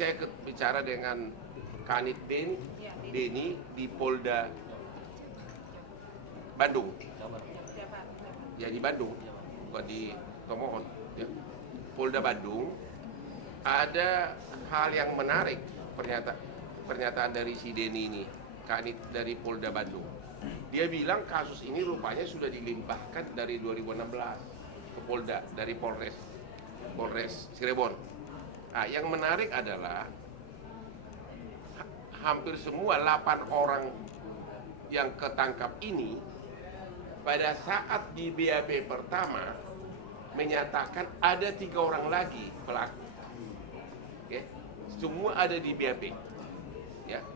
saya bicara dengan Kanit Deni di Polda Bandung. Ya di Bandung, bukan di Tomohon. Ya. Polda Bandung ada hal yang menarik pernyataan dari si Deni ini, Kanit dari Polda Bandung. Dia bilang kasus ini rupanya sudah dilimpahkan dari 2016 ke Polda dari Polres Cirebon. Nah, yang menarik adalah hampir semua 8 orang yang ketangkap ini pada saat di BAP pertama menyatakan ada 3 orang lagi pelaku. Okay. Semua ada di BAP. Ya.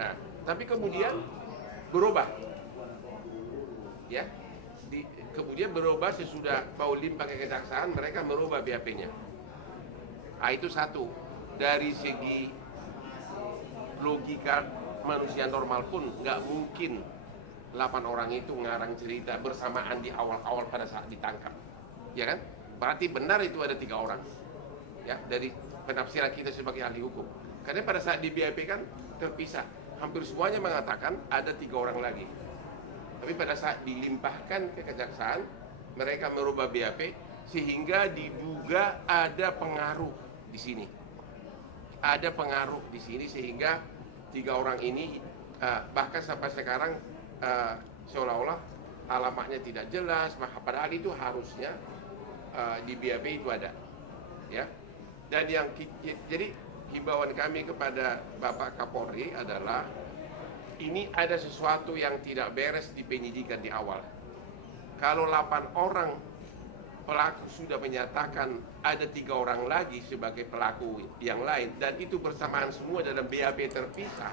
Nah, tapi kemudian berubah. Ya. Kemudian berubah sesudah mau limpah ke kejaksaan, mereka merubah BAP-nya. Nah, itu satu. Dari segi logika manusia normal pun nggak mungkin 8 orang itu ngarang cerita bersamaan di awal-awal pada saat ditangkap, ya kan? Berarti benar itu ada 3 orang, ya, dari penafsiran kita sebagai ahli hukum. Karena pada saat di BAP kan terpisah, hampir semuanya mengatakan ada 3 orang lagi. Tapi pada saat dilimpahkan ke kejaksaan, mereka merubah BAP sehingga diduga ada pengaruh di sini. Ada pengaruh di sini sehingga 3 orang ini bahkan sampai sekarang seolah-olah alamatnya tidak jelas, padahal itu harusnya di BAP itu ada, ya. Dan jadi himbauan kami kepada Bapak Kapolri adalah ini ada sesuatu yang tidak beres di penyidikan di awal. Kalau 8 orang pelaku sudah menyatakan ada 3 orang lagi sebagai pelaku yang lain dan itu bersamaan semua dalam BAP terpisah,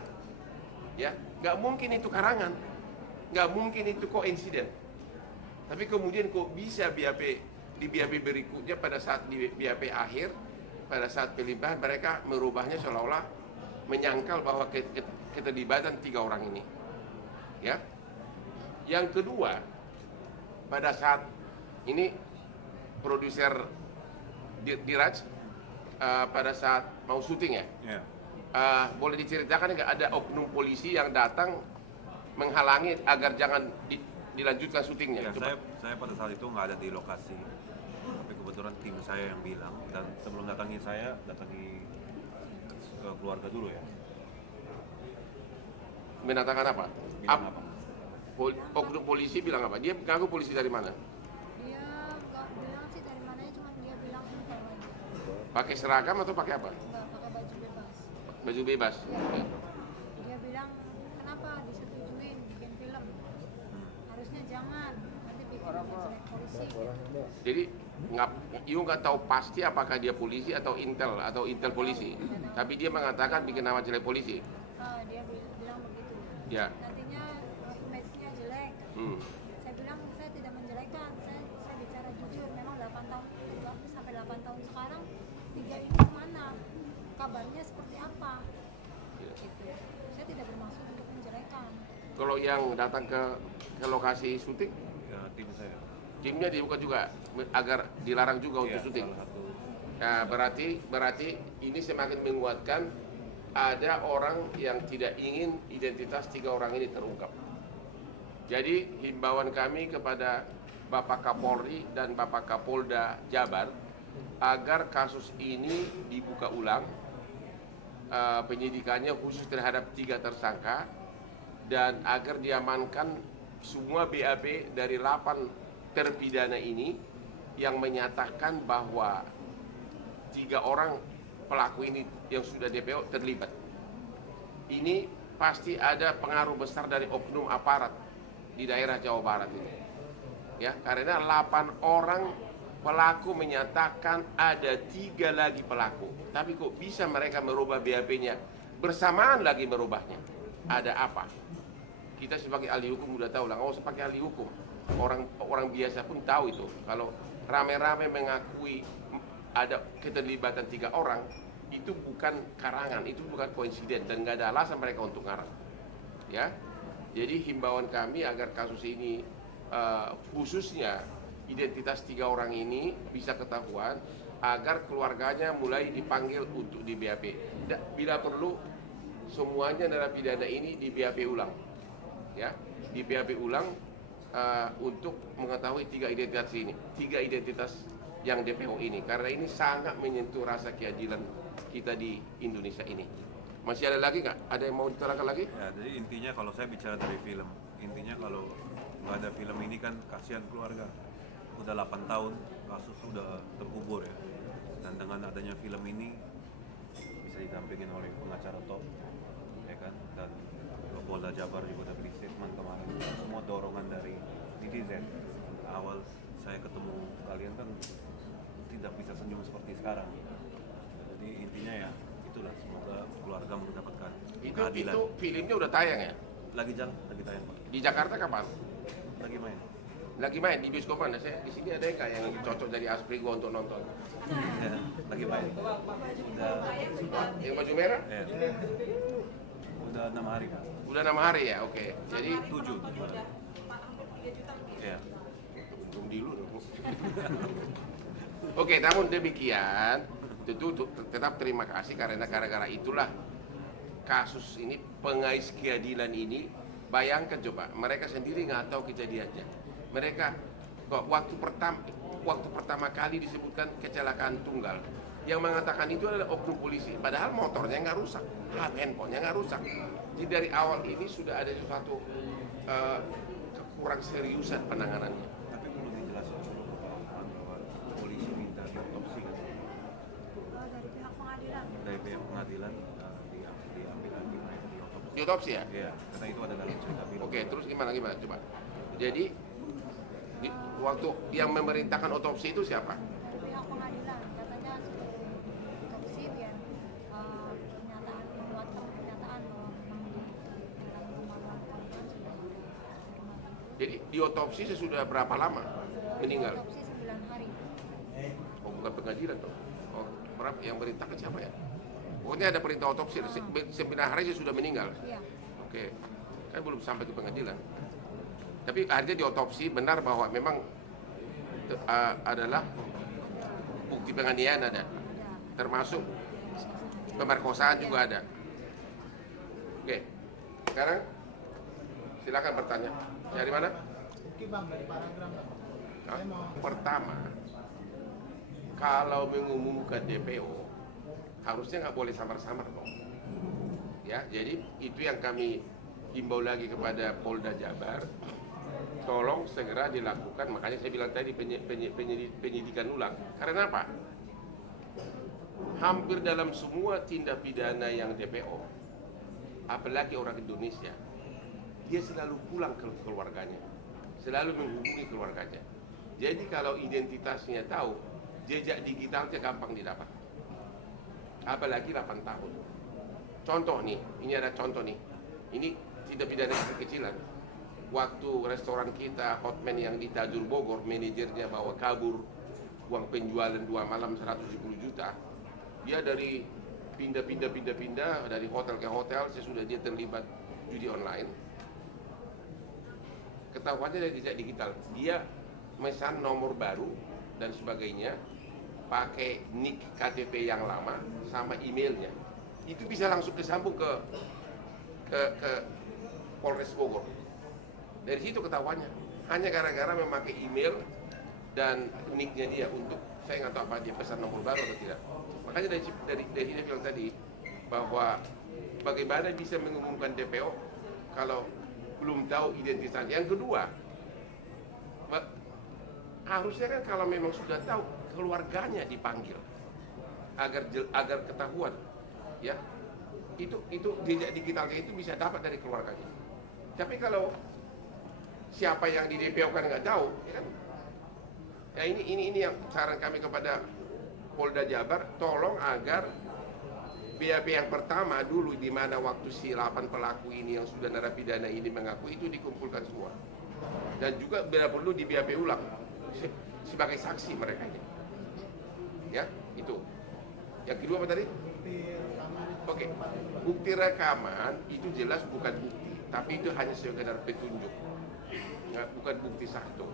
ya, nggak mungkin itu karangan, nggak mungkin itu koinsiden. Tapi kemudian kok bisa di BAP berikutnya pada saat di BAP akhir, pada saat pelimpahan mereka merubahnya seolah-olah menyangkal bahwa keterlibatan 3 orang ini, ya. Yang kedua, pada saat ini produser Diraj pada saat mau syuting, ya, boleh diceritakan nggak ada oknum polisi yang datang menghalangi agar jangan dilanjutkan syutingnya? Ya, saya pada saat itu nggak ada di lokasi, tapi kebetulan tim saya yang bilang, dan sebelum datangi saya datangi ke keluarga dulu, ya. Menatakan apa? Bilang apa? Oknum polisi bilang apa? Dia mengaku polisi dari mana? Dia nggak bilang sih dari mananya, cuma dia bilang info aja. Pakai seragam atau pakai apa? Nggak pakai baju bebas. Baju bebas. Oke. Dia bilang kenapa disetujuin bikin film? Harusnya jangan, nanti bikin jelek polisi. Jadi nggak tahu pasti apakah dia polisi atau intel polisi. Tapi dia mengatakan bikin nama jelek polisi. Dia bilang begitu. Ya. Nantinya image-nya jelek. Saya bilang saya tidak menjelekkan, saya bicara jujur. Memang 8 tahun sampai 8 tahun sekarang 3 ini kemana? Kabarnya seperti apa? Ya. Gitu. Saya tidak bermaksud untuk menjelekkan. Kalau yang datang ke lokasi syuting, Ya, tim saya. timnya dibuka juga agar dilarang juga untuk Ya, syuting. salah satu. Nah, berarti ini semakin menguatkan ada orang yang tidak ingin identitas 3 orang ini terungkap. Jadi himbauan kami kepada Bapak Kapolri dan Bapak Kapolda Jabar agar kasus ini dibuka ulang, penyidikannya khusus terhadap 3 tersangka, dan agar diamankan semua BAP dari 8 terpidana ini yang menyatakan bahwa 3 orang pelaku ini yang sudah DPO terlibat. Ini pasti ada pengaruh besar dari oknum aparat di daerah Jawa Barat ini, ya, karena 8 orang pelaku menyatakan ada 3 lagi pelaku, tapi kok bisa mereka merubah BAP-nya bersamaan lagi merubahnya? Ada apa? Kita sebagai ahli hukum udah tahu lah, nggak usah pakai ahli hukum, orang biasa pun tahu itu. Kalau rame-rame mengakui ada keterlibatan 3 orang, itu bukan karangan, itu bukan koinsiden, dan nggak ada alasan mereka untuk ngarang, ya. Jadi himbauan kami agar kasus ini khususnya identitas 3 orang ini bisa ketahuan, agar keluarganya mulai dipanggil untuk di BAP. Bila perlu semuanya narapidana ini di BAP ulang, ya, di BAP ulang untuk mengetahui tiga identitas yang DPO ini, karena ini sangat menyentuh rasa keadilan kita di Indonesia ini. Masih ada lagi nggak? Ada yang mau diterangkan lagi? Ya, jadi intinya kalau saya bicara dari film, intinya kalau nggak ada film ini kan kasihan keluarga. Udah 8 tahun kasus sudah terkubur ya. Dan dengan adanya film ini bisa didampingin oleh pengacara top, ya kan? Dan Polda Jabar juga udah beri statement kemarin. Semua dorongan dari netizen. Awal saya ketemu kalian kan tidak bisa senyum seperti sekarang. Jadi intinya ya itulah, semoga keluarga mendapatkan keadilan. Itu filmnya udah tayang ya? Lagi jalan, lagi tayang Pak. Di Jakarta kapan? Lagi main. Lagi main di bioskop mana? Saya di sini ada nggak yang cocok dari Aspri gua untuk nonton? Ya, lagi main. Udah, Yang baju merah? ya. Udah 6 hari Pak. Udah 6 hari ya, oke. Jadi 7. Ya. untung dulu dong. Oke, namun demikian tentu tetap terima kasih karena gara-gara itulah kasus ini, pengais keadilan ini. Bayangkan coba, mereka sendiri nggak tahu kejadiannya. Mereka kok waktu pertama kali disebutkan kecelakaan tunggal, yang mengatakan itu adalah oknum polisi, padahal motornya nggak rusak, handphonenya nggak rusak. Jadi dari awal ini sudah ada sesuatu kurang seriusan penanganannya. Tapi perlu dijelaskan dulu Pak, bahwa polisi minta diotopsi kan. Dari pihak pengadilan. Dari pihak pengadilan diambil lagi diotopsi. Diotopsi ya? Iya, karena itu ada dalam cerita film. Oke, terus gimana coba? Jadi waktu yang memerintahkan otopsi itu siapa? Dari pihak pengadilan katanya suruh otopsi biar pernyataan, menguatkan pernyataan bahwa memang di dalam kemaluan korban sudah ada sperma. Jadi diotopsi sesudah berapa lama meninggal? Otopsi 9 hari. Oh, bukan pengadilan dong. Oh, berapa yang merintahkan siapa ya? Pokoknya ada perintah otopsi, 9 hari dia sudah meninggal. Iya. Oke, kan belum sampai ke pengadilan. Tapi akhirnya diotopsi benar bahwa memang adalah bukti penganiayaan ada, termasuk pemerkosaan juga ada. Oke, sekarang silakan bertanya. Dari mana? Oke bang, dari paragraf bang. Saya mau Pertama, kalau mengumumkan DPO harusnya nggak boleh samar-samar dong. Ya, jadi itu yang kami himbau lagi kepada Polda Jabar, tolong segera dilakukan. Makanya saya bilang tadi penyidikan ulang. Karena apa? Hampir dalam semua tindak pidana yang DPO, apalagi orang Indonesia, dia selalu pulang ke keluarganya, selalu menghubungi keluarganya. Jadi kalau identitasnya tahu, jejak digitalnya gampang didapat. Apalagi 8 tahun. Contoh nih, ini ada contoh nih. Ini tidak pidana kekecilan. Waktu restoran kita Hotman yang di Tajur Bogor, manajernya bawa kabur uang penjualan 2 malam 110 juta. Dia dari pindah dari hotel ke hotel, sesudah dia terlibat judi online. Ketahuannya dari jejak digital. Dia mesan nomor baru dan sebagainya, pakai nick KTP yang lama sama emailnya, itu bisa langsung disambung ke Polres Bogor. Dari situ ketahuannya, hanya gara-gara memakai email dan nicknya dia untuk, saya nggak tahu apa dia pesan nomor baru atau tidak. Makanya dari dia bilang tadi bahwa bagaimana bisa mengumumkan DPO kalau belum tahu identitasnya. Yang kedua, harusnya kan kalau memang sudah tahu, keluarganya dipanggil agar ketahuan, ya. Itu jejak digitalnya itu bisa dapat dari keluarganya. Tapi kalau siapa yang di DPO kan nggak tahu, ya kan? Ya ini yang saran kami kepada Polda Jabar, tolong agar BAP yang pertama dulu, di mana waktu si 8 pelaku ini yang sudah narapidana ini mengaku, itu dikumpulkan semua. Dan juga bila perlu di BAP ulang sebagai saksi mereka ini. Ya, itu. Yang kedua apa tadi? Oke, bukti rekaman itu jelas bukan bukti, tapi itu hanya sekedar petunjuk. Ya, bukan bukti satu.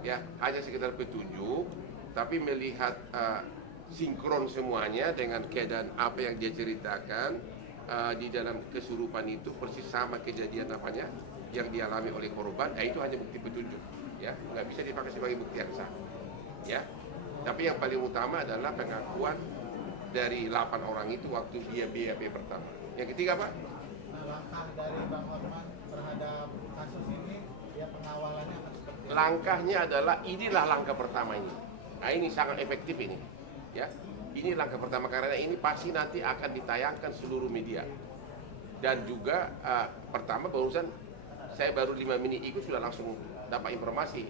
Ya, hanya sekedar petunjuk, tapi melihat sinkron semuanya dengan keadaan apa yang dia ceritakan di dalam kesurupan itu persis sama kejadian apanya yang dialami oleh korban. Itu hanya bukti petunjuk, ya, nggak bisa dipakai sebagai bukti yang sah, ya. Tapi yang paling utama adalah pengakuan dari 8 orang itu waktu dia BAP pertama. Yang ketiga, Pak? Nah, langkah dari Bang Hotman terhadap kasus ini, ya pengawalannya akan seperti apa? Langkahnya adalah inilah langkah pertama ini. Nah, ini sangat efektif ini, ya. Ini langkah pertama karena ini pasti nanti akan ditayangkan seluruh media. Dan juga pertama barusan saya baru 5 menit ikut sudah langsung dapat informasi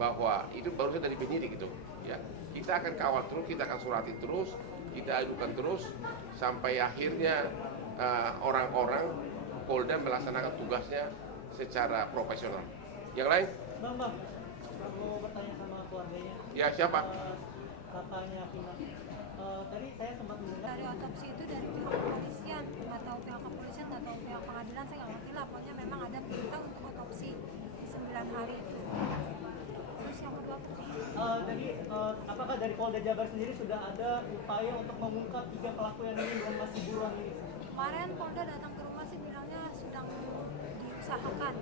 bahwa itu barusan dari penyidik gitu, ya. Kita akan kawal terus, kita akan surati terus, kita adukan terus sampai akhirnya orang-orang Polda melaksanakan tugasnya secara profesional. Yang lain? Bang, aku bertanya sama keluarganya. Ya, siapa? Kakaknya Vina. Tadi saya sempat mendengar Dari otopsi itu dari pihak kepolisian, nggak tahu pihak kepolisian, nggak tahu pihak pengadilan, saya nggak ngerti lah. Pokoknya memang ada perintah untuk otopsi di 9 hari itu. Terus yang kedua, jadi apakah dari Polda Jabar sendiri sudah ada upaya untuk mengungkap 3 pelaku yang ini yang masih buron ini? kemarin Polda datang ke rumah sih bilangnya sedang diusahakan,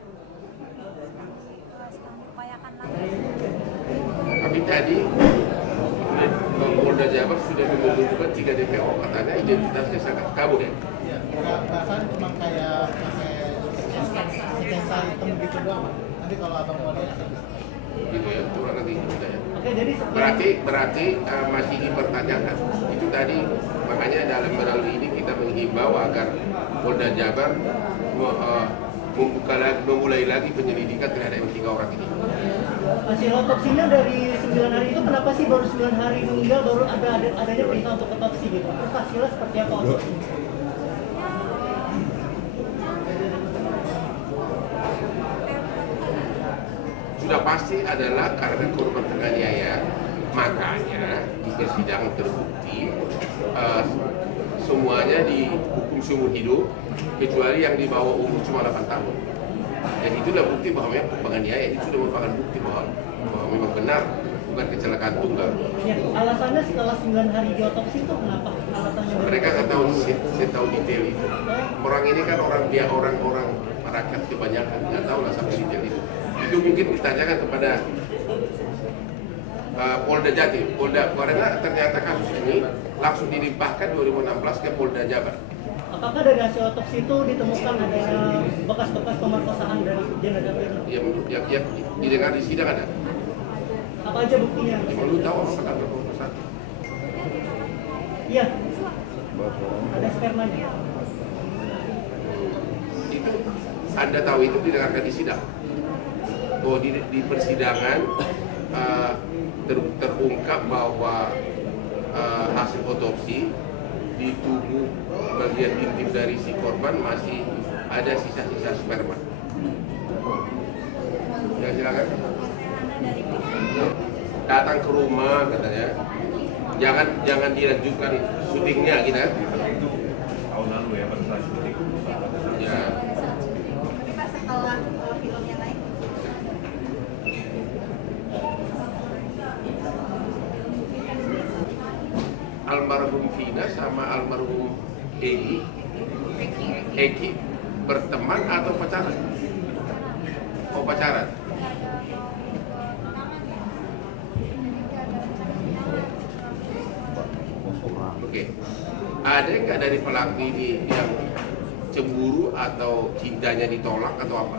sedang diupayakan lagi. Tapi tadi Polda Jabar sudah menunjukkan 3 DPO, katanya identitasnya sangat kabur, ya. Ya, bahkan cuma kayak pakai sketsa hitam gitu doang, Pak. Nanti kalau abang mau lihat, Gitu ya, coba nanti kita ya. Oke, jadi setelah Berarti masih dipertanyakan. Itu tadi makanya dalam melalui ini kita menghimbau agar Polda Jabar memulai lagi penyelidikan terhadap 3 orang ini. hasil otopsinya dari 9 hari itu kenapa sih baru 9 hari meninggal baru adanya perintah untuk otopsi gitu? Terus hasilnya seperti apa otopsi? Sudah pasti adalah karena korban terganiaya, makanya di persidangan terbukti semuanya dihukum seumur hidup kecuali yang di bawah umur cuma 8 tahun. Dan itulah bukti bahwa memang penganiaya itu sudah merupakan bukti bahwa memang benar bukan kecelakaan tunggal. Ya, alasannya setelah 9 hari diotopsi itu kenapa? Alasannya Mereka nggak tahu, saya tahu detail itu. Orang ini kan orang rakyat kebanyakan nggak tahu lah sampai detail itu. Itu mungkin ditanyakan kepada Polda Jatim, karena ternyata kasus ini langsung dilimpahkan 2016 ke Polda Jabar. Apakah dari hasil otopsi itu ditemukan adanya bekas-bekas pemerkosaan dari jenazah Firna? Yang didengar di sidang ada. Apa aja buktinya? Cuma lu tahu apa kata pemerkosaan? Iya, ada spermanya. Itu Anda tahu itu didengarkan di sidang. Oh, di persidangan terungkap bahwa hasil otopsi di tubuh bagian intim dari si korban masih ada sisa-sisa sperma. Ya, silakan. Datang ke rumah katanya. Jangan dilanjutkan syutingnya gitu ya. Itu tahun lalu ya pada saat syuting. Ya. Tapi Pak setelah filmnya naik, Almarhum Vina sama almarhum Eki berteman atau pacaran? Oh, pacaran. Oke. Ada nggak dari pelaku ini yang cemburu atau cintanya ditolak atau apa?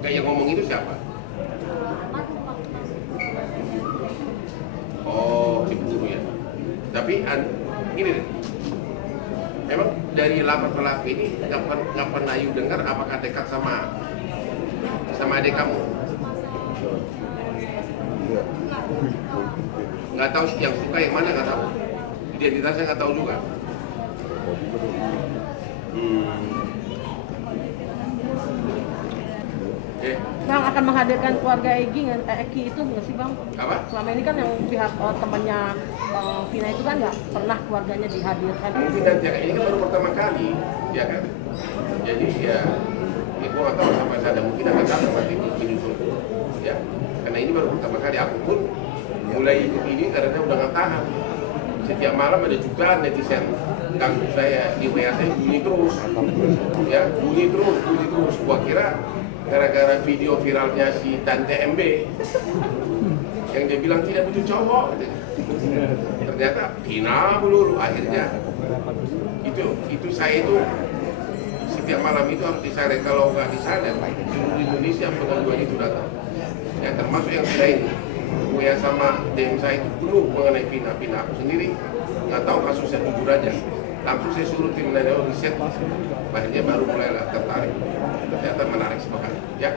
Kayak yang ngomong itu siapa? Oh, cemburu ya. Tapi gini deh. Memang dari 8 pelaku ini nggak pernah you dengar apakah dekat sama adik kamu? Nggak tahu yang suka yang mana, nggak tahu. Identitasnya nggak tahu juga. Bang akan menghadirkan keluarga Eki itu nggak sih Bang? Apa? Selama ini kan yang pihak temannya Vina itu kan nggak pernah keluarganya dihadirkan. Mungkin nanti ini kan baru pertama kali, ya kan? Jadi ya gue nggak tahu sampai sana mungkin akan datang nanti menyusul, ya. Karena ini baru pertama kali aku pun mulai ikut ini karena udah nggak tahan. Setiap malam ada jutaan netizen ganggu saya di WA saya bunyi terus, ya bunyi terus. Gua kira gara-gara video viralnya si Tante MB yang dia bilang tidak butuh cowok, ternyata Vina melulu. Akhirnya itu saya itu setiap malam itu harus disalin, kalau nggak disalin seluruh Indonesia pengaduan itu datang, ya termasuk yang saya ini WA sama DM saya itu penuh mengenai Vina. Aku sendiri nggak tahu kasusnya, jujur aja langsung saya suruh tim Nano riset, akhirnya baru mulai tertarik, ternyata menarik sekali, ya.